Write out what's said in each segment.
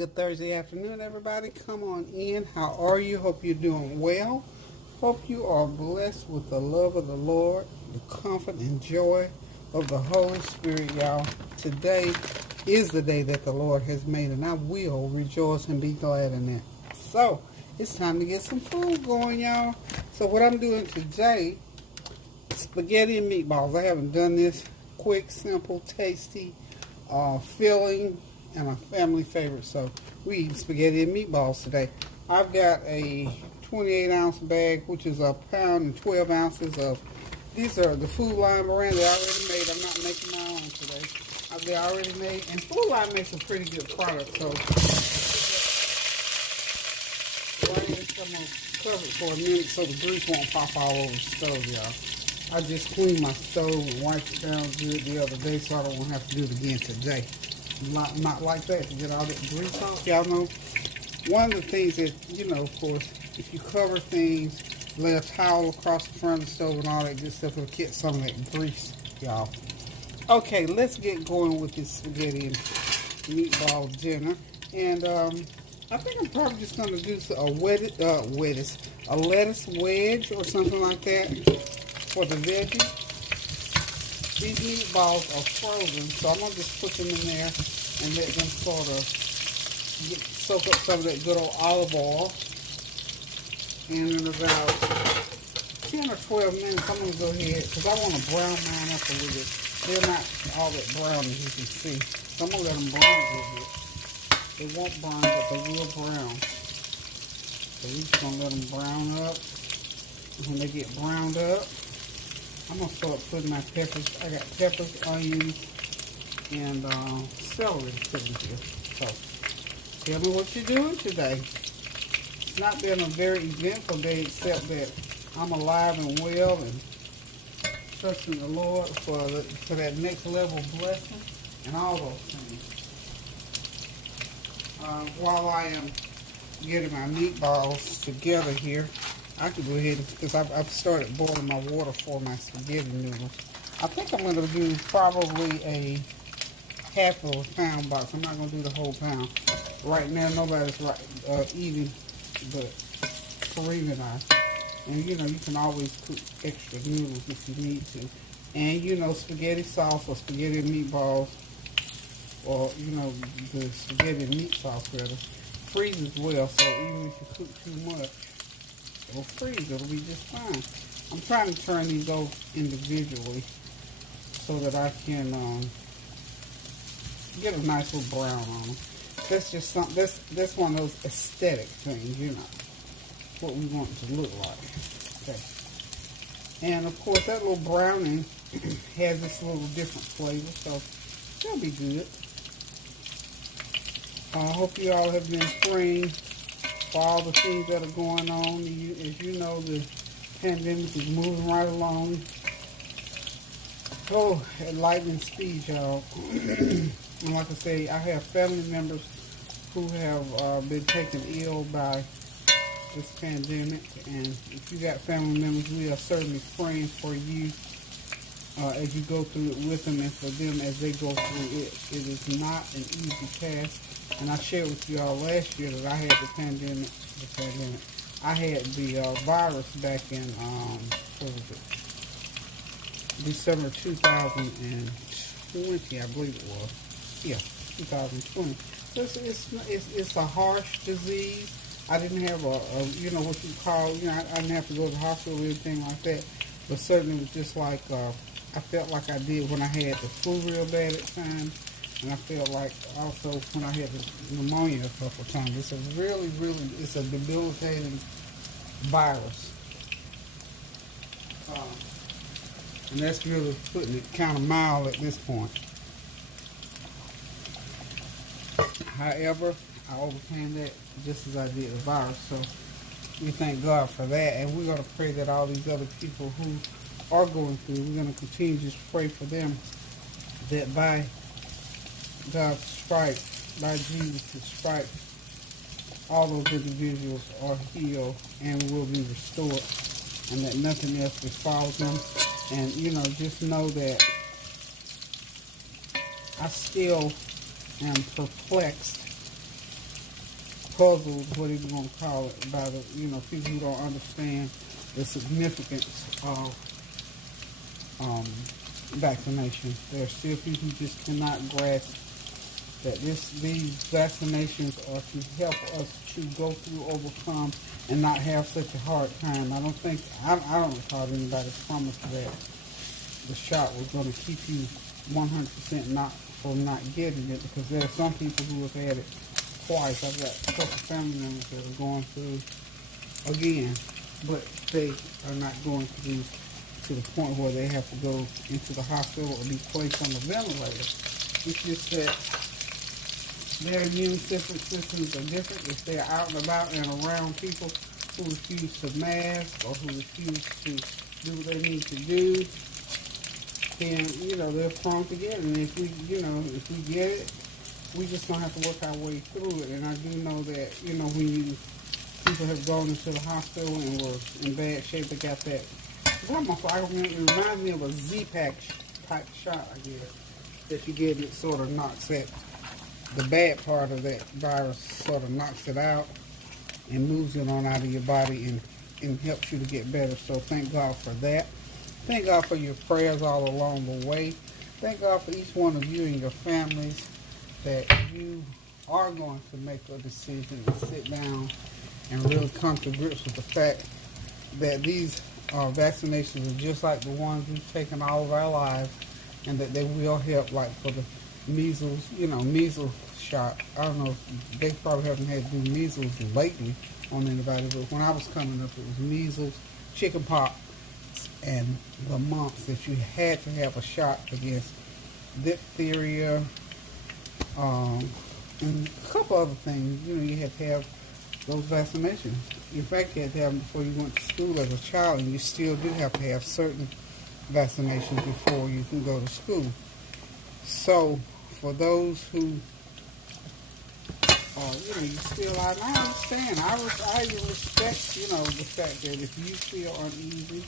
Good Thursday afternoon, everybody. Come on in. How are you? Hope you're doing well. Hope you are blessed with the love of the Lord, the comfort and joy of the Holy Spirit, y'all. Today is the day that the Lord has made, and I will rejoice and be glad in it. So, it's time to get some food going, y'all. So, what I'm doing today, spaghetti and meatballs. I haven't done this. Quick, simple, tasty, filling, and a family favorite. So we eat spaghetti and meatballs today. I've got a 28-ounce bag, which is a pound and 12 ounces of. These are the Food Line brand. They're already made. I'm not making my own today. They're already made, and Food Line makes a pretty good product. So right here, I'm gonna cover it for a minute so the grease won't pop all over the stove, y'all. I just cleaned my stove and wiped it down good the other day, so I don't want to have to do it again today. Not like that, to get all that grease off. Y'all know, one of the things that, of course, if you cover things, lay a towel across the front of the stove and all that good stuff, it'll get some of that grease, y'all. Okay, let's get going with this spaghetti and meatball dinner. And I think I'm probably just going to do a lettuce wedge or something like that for the veggies. These meatballs are frozen, so I'm going to just put them in there and let them sort of soak up some of that good old olive oil. And in about 10 or 12 minutes, I'm going to go ahead, because I want to brown mine up a little bit. They're not all that brown as you can see. So I'm going to let them brown a little bit. They won't burn, but they will brown. So we're just going to let them brown up. And when they get browned up, I'm going to start putting my peppers. I got peppers, onions, and celery sitting here. So, tell me what you're doing today. It's not been a very eventful day, except that I'm alive and well and trusting the Lord for that next level blessing and all those things. While I am getting my meatballs together here, I could go ahead, because I've started boiling my water for my spaghetti noodles. I think I'm going to do probably a half of a pound box. I'm not going to do the whole pound. Right now, nobody's eating but Kareem and I. And, you can always cook extra noodles if you need to. And, spaghetti sauce or spaghetti and meatballs, or, the spaghetti and meat sauce, rather, freezes well. So even if you cook too much, it'll freeze. It'll be just fine. I'm trying to turn these over individually so that I can get a nice little brown on them. That's just something. That's one of those aesthetic things, what we want it to look like. Okay. And of course, that little browning has this little different flavor, so it'll be good. I hope you all have been praying for all the things that are going on. As you know, the pandemic is moving right along. Oh, at lightning speed, y'all. And like I say, I have family members who have been taken ill by this pandemic. And if you got family members, we are certainly praying for you as you go through it with them and for them as they go through it. It is not an easy task. And I shared with you all last year that I had the pandemic. I had the virus back in, what was it? December 2020, I believe it was. Yeah, 2020. So it's a harsh disease. I didn't have a what you call, I didn't have to go to the hospital or anything like that. But certainly it was just like, I felt like I did when I had the flu real bad at times. And I feel like also when I had the pneumonia a couple of times. It's a really, it's a debilitating virus. And that's really putting it kind of mild at this point. However, I overcame that just as I did the virus. So we thank God for that. And we're going to pray that all these other people who are going through, we're going to continue to just pray for them, that by God's stripes, by Jesus' stripes, all those individuals are healed and will be restored, and that nothing else befalls them. And, just know that I still am perplexed puzzled, what you going to call it, by the, people who don't understand the significance of vaccination. There are still people who just cannot grasp that these vaccinations are to help us to go through, overcome, and not have such a hard time. I don't recall anybody promised that the shot was going to keep you 100% from not getting it, because there are some people who have had it twice. I've got a couple family members that are going through again, but they are not going through to the point where they have to go into the hospital or be placed on the ventilator. It's just that their immune systems are different. If they're out and about and around people who refuse to mask or who refuse to do what they need to do, then, they're prone to get it. And if we get it, we just gonna have to work our way through it. And I do know that, when people have gone into the hospital and were in bad shape, they got that. It reminds me of a Z-Pack type shot, I guess, that you get, and it sort of knocks the bad part of that virus, sort of knocks it out and moves it on out of your body and helps you to get better. So thank God for that. Thank God for your prayers all along the way. Thank God for each one of you and your families, that you are going to make a decision and sit down and really come to grips with the fact that these vaccinations are just like the ones we've taken all of our lives, and that they will help, like for the measles shot. I don't know if they probably haven't had to do measles lately on anybody, but when I was coming up, it was measles, chicken pox, and the mumps that you had to have a shot against, diphtheria, and a couple other things. You had to have those vaccinations. In fact, you had to have them before you went to school as a child, and you still do have to have certain vaccinations before you can go to school. So, for those who, you still, I understand. I respect, the fact that if you feel uneasy.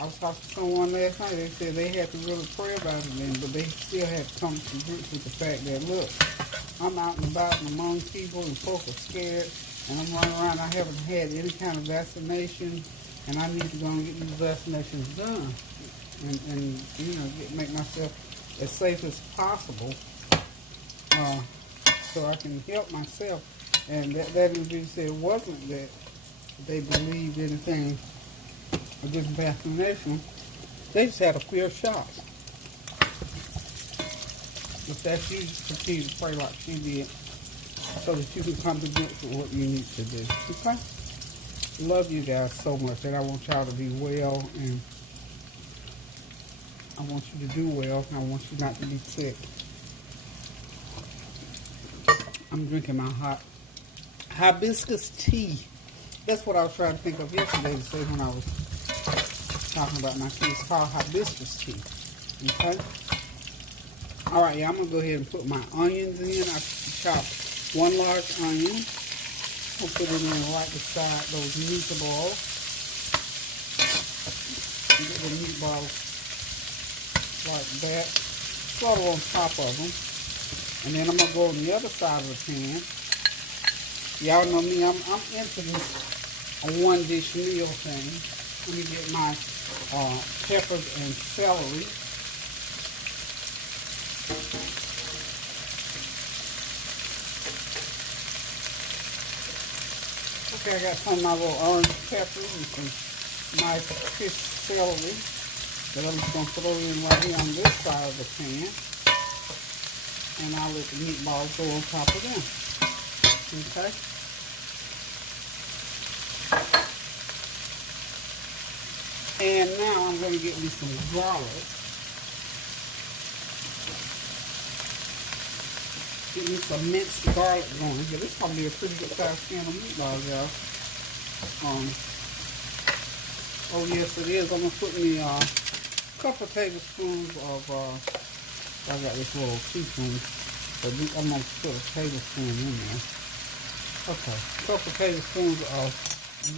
I was talking to someone last night. They said they had to really pray about it then, but they still had to come to grips with the fact that, look, I'm out and about and among people, and folks are scared, and I'm running around. I haven't had any kind of vaccination, and I need to go and get these vaccinations done, and make myself as safe as possible, so I can help myself. And that individual said it wasn't that they believed anything against vaccination. They just had a fear of shots. If that's you, just continue to pray like she did, so that you can come to grips with what you need to do. Okay? Love you guys so much, and I want y'all to be well, and I want you to do well, and I want you not to be sick. I'm drinking my hot hibiscus tea. That's what I was trying to think of yesterday to say when I was talking about my tea. It's called hibiscus tea. Okay? Alright, yeah, I'm going to go ahead and put my onions in. I chopped one large onion. I'll put it in right beside those meatballs. And get the meatballs like that. Sort of on top of them. And then I'm going to go on the other side of the pan. Y'all know me, I'm into this one dish meal thing. Let me get my peppers and celery. Okay, I got some of my little orange peppers and some nice crisp celery that I'm just going to throw in right here on this side of the pan. And I'll let the meatballs go on top of them. Okay? And now I'm going to get me some garlic. Get me some minced garlic going. Yeah, this is going to be a pretty good sized can of meatballs, y'all. Oh yes it is. I'm going to put me a couple tablespoons of, I got this little teaspoon, but I'm going to put a tablespoon in there. Okay, a couple tablespoons of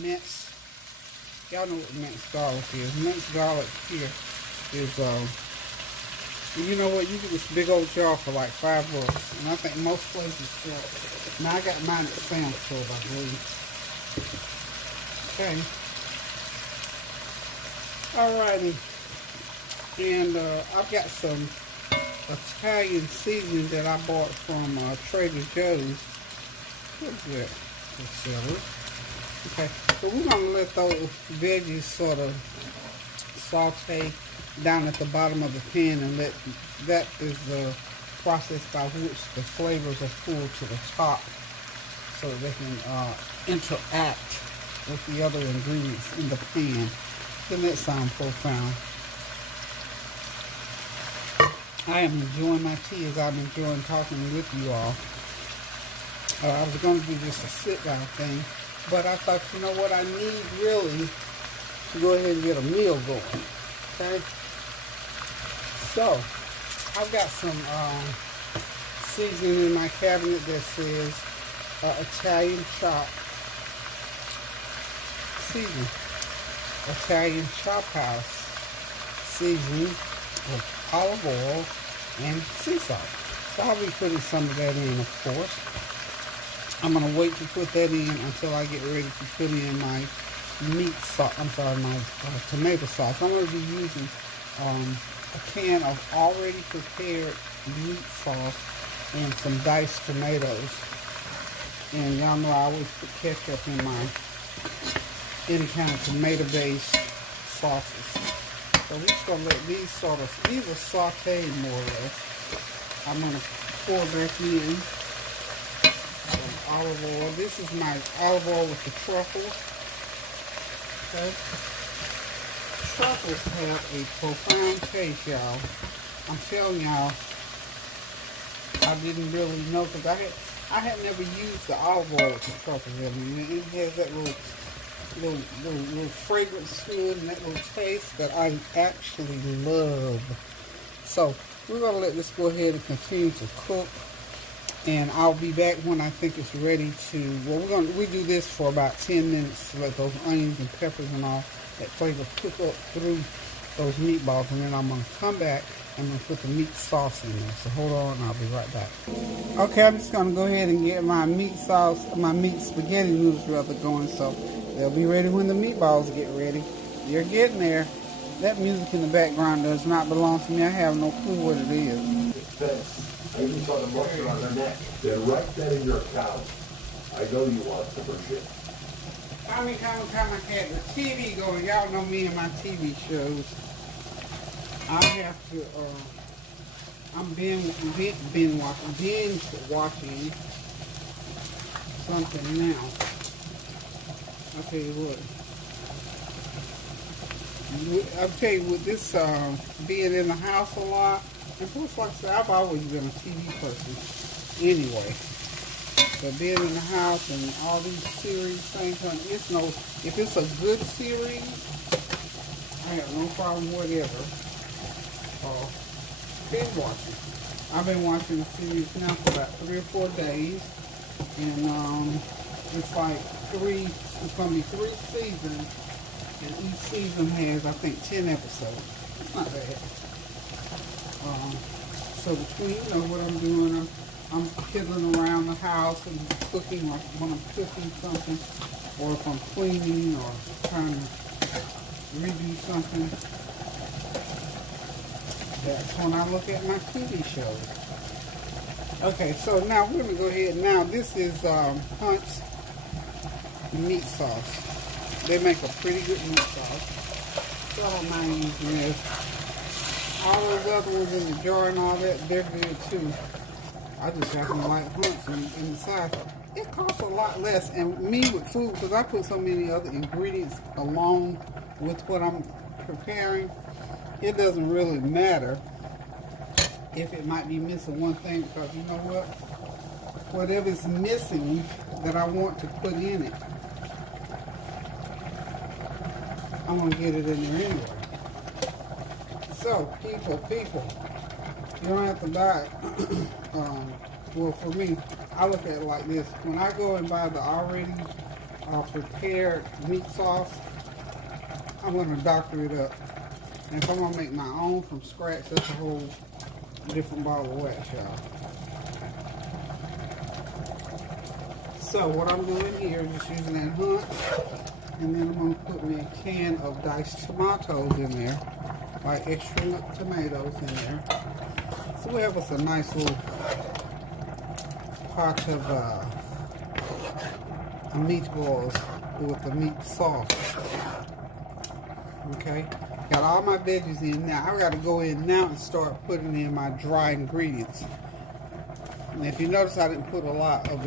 minced. Y'all know what minced garlic is. Minced garlic here is And you know what? You get this big old jar for like $5. And I think most places sell it. Now I got mine at Sam's Club, I believe. Okay. Alrighty. And I've got some Italian seasoning that I bought from Trader Joe's. What's that? The celery. Okay, so we're going to let those veggies sort of saute down at the bottom of the pan, and that is the process by which the flavors are pulled to the top so that they can interact with the other ingredients in the pan. Doesn't that sound profound? I am enjoying my tea as I'm enjoying talking with you all. I was going to do just a sit-down thing, but I thought, you know what, I need really to go ahead and get a meal going. Okay? So, I've got some seasoning in my cabinet that says Italian chop seasoning. Italian chop house seasoning with olive oil and sea salt. So I'll be putting some of that in, of course. I'm going to wait to put that in until I get ready to put in my meat sauce. I'm sorry, my tomato sauce. I'm going to be using a can of already prepared meat sauce and some diced tomatoes. And y'all know I always put ketchup in my any kind of tomato-based sauces. So we're just going to let these these are sauteed more or less. I'm going to pour back in some olive oil. This is my olive oil with the truffles. Okay. Truffles have a profound taste, y'all. I'm telling y'all, I didn't really know because I had never used the olive oil with the truffles in it. It has that little fragrance to it and that little taste that I actually love. So we're going to let this go ahead and continue to cook, and I'll be back when I think it's ready to, well, we do this for about 10 minutes to let those onions and peppers and all that flavor cook up through those meatballs, and then I'm going to come back and I'm going to put the meat sauce in there. So hold on, I'll be right back. Okay, I'm just going to go ahead and get my meat sauce, my meat spaghetti noodles rather going, so they'll be ready when the meatballs get ready. You're getting there. That music in the background does not belong to me. I have no clue what it is. I even saw the moisture on their neck. They're right there in your account. I know you want to forget. How many times have I had the TV going? Y'all know me and my TV shows. I have to, I'm binge watching something now. I'll tell you what. With this being in the house a lot, and plus, like I said, I've always been a TV person anyway. But being in the house and all these series things, if it's a good series, I have no problem whatever. Binge watching. I've been watching the series now for about 3 or 4 days, and it's like it's going to be 3 seasons, and each season has, I think, 10 episodes. It's not bad. So between, what I'm doing, I'm fiddling around the house and cooking, like when I'm cooking something, or if I'm cleaning or trying to redo something. That's when I look at my TV shows. Okay, so now we're going to go ahead. Now this is Hunt's meat sauce. They make a pretty good meat sauce. So I don't mind using this. All those other ones in the jar and all that, they're good too. I just happen to like Hunt's, and besides, it costs a lot less. And me with food, because I put so many other ingredients along with what I'm preparing, it doesn't really matter if it might be missing one thing, because you know what? Whatever's missing that I want to put in it, I'm going to get it in there anyway. So, people, you don't have to buy it. Well, for me, I look at it like this. When I go and buy the already prepared meat sauce, I'm going to doctor it up. And if I'm going to make my own from scratch, that's a whole different ball of wax, y'all. So what I'm doing here is just using that hunt, and then I'm going to put me a can of diced tomatoes in there, like extra tomatoes in there. So we have us a nice little pot of meatballs with the meat sauce. Okay, got all my veggies in now. I got to go in now and start putting in my dry ingredients. And if you notice, I didn't put a lot of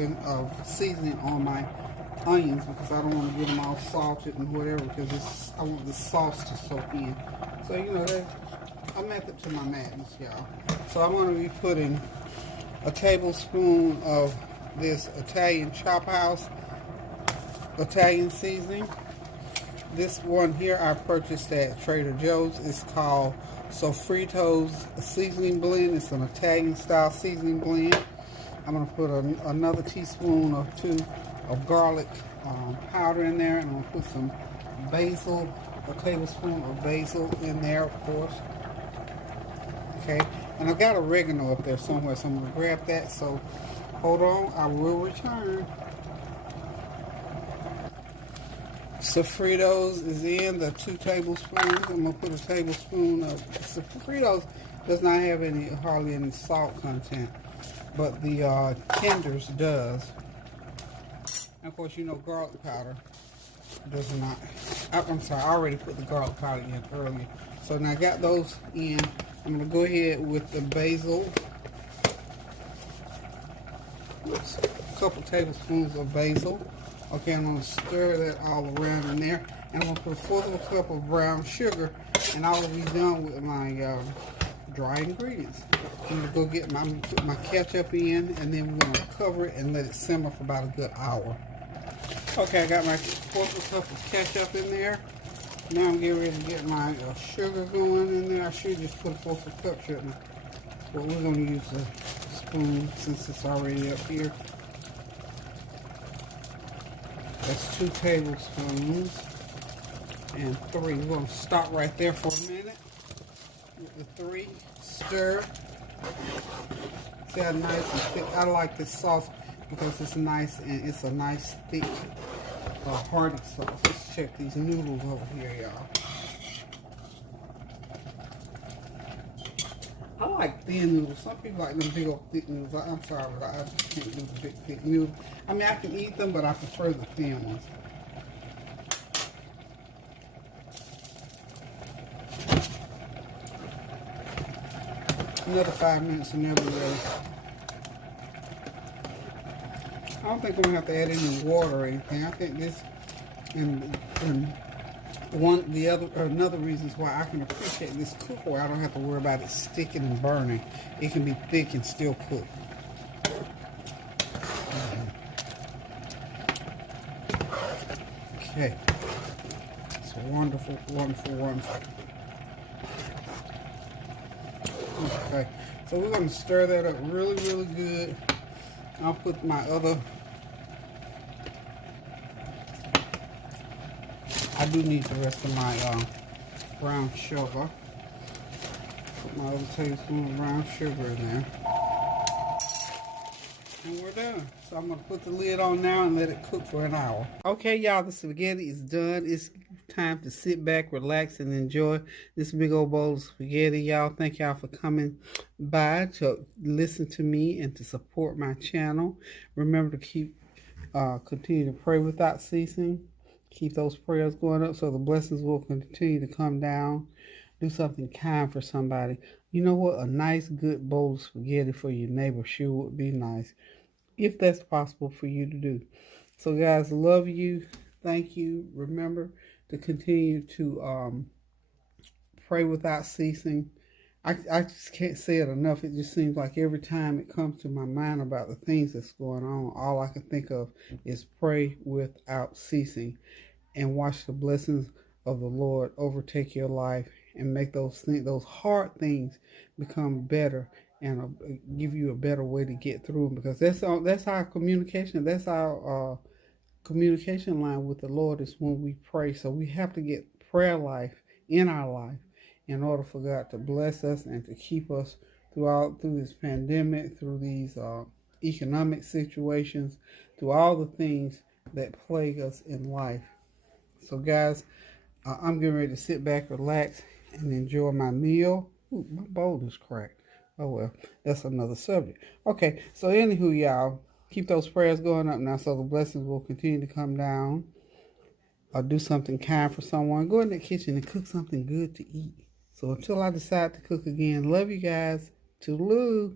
seasoning on my onions because I don't want to get them all salted and whatever, because I want the sauce to soak in. So, you know, there's a method to my madness, y'all. So I'm going to be putting a tablespoon of this Italian Chop House Italian seasoning. This one here I purchased at Trader Joe's. It's called Sofrito's seasoning blend. It's an Italian style seasoning blend. I'm going to put another teaspoon or two of garlic powder in there, and I'm going to put some basil, a tablespoon of basil in there, of course. Okay, and I've got oregano up there somewhere, so I'm going to grab that. So hold on, I will return. Sofritos is in, the 2 tablespoons. I'm going to put a tablespoon of Sofritos. Does not have hardly any salt content, but the tenders does. And of course, you know, garlic powder does not. I'm sorry, I already put the garlic powder in earlier. So now I got those in. I'm going to go ahead with the basil. Oops, a couple tablespoons of basil. Okay, I'm going to stir that all around in there. And I'm going to put a fourth of a cup of brown sugar. And I will be done with my dry ingredients. I'm going to go get put my ketchup in, and then we're going to cover it and let it simmer for about a good hour. Okay, I got my fourth of a cup of ketchup in there. Now I'm getting ready to get my sugar going in there. I should just put a fourth of a cup, shouldn't I? But we're going to use a spoon since it's already up here. That's 2 tablespoons and 3. We're going to stop right there for a minute with the 3. Stir. See how nice and thick. I like this sauce because it's nice and it's a nice thick hearty sauce. Let's check these noodles over here, y'all. I like thin noodles. Some people like them big old thick noodles. I'm sorry, but I just can't do the big thick noodles. I mean, I can eat them, but I prefer the thin ones. Another 5 minutes and they'll be ready. I don't think I'm gonna have to add any water or anything. I think this and another reason is why I can appreciate this cookware. I don't have to worry about it sticking and burning. It can be thick and still cook. Okay, it's wonderful, wonderful, wonderful. Okay, so we're going to stir that up really, really good. I'll put my other. I do need the rest of my brown sugar. Put my other tablespoon of brown sugar in there. And we're done. So I'm going to put the lid on now and let it cook for an hour. Okay, y'all, the spaghetti is done. It's time to sit back, relax, and enjoy this big old bowl of spaghetti, y'all. Thank y'all for coming by to listen to me and to support my channel. Remember to continue to pray without ceasing. Keep those prayers going up so the blessings will continue to come down. Do something kind for somebody. You know what? A nice, good bowl of spaghetti for your neighbor sure would be nice, if that's possible for you to do. So, guys, love you. Thank you. Remember to continue to pray without ceasing. I just can't say it enough. It just seems like every time it comes to my mind about the things that's going on, all I can think of is pray without ceasing and watch the blessings of the Lord overtake your life and make those hard things become better and give you a better way to get through them, because that's our communication. That's our communication line with the Lord, is when we pray. So we have to get prayer life in our life in order for God to bless us and to keep us through this pandemic, through these economic situations, through all the things that plague us in life. So, guys, I'm getting ready to sit back, relax, and enjoy my meal. Ooh, my bowl is cracked. Oh well, that's another subject. Okay, so anywho, y'all, keep those prayers going up now, so the blessings will continue to come down. Or do something kind for someone. Go in the kitchen and cook something good to eat. So until I decide to cook again, love you guys. Toodaloo.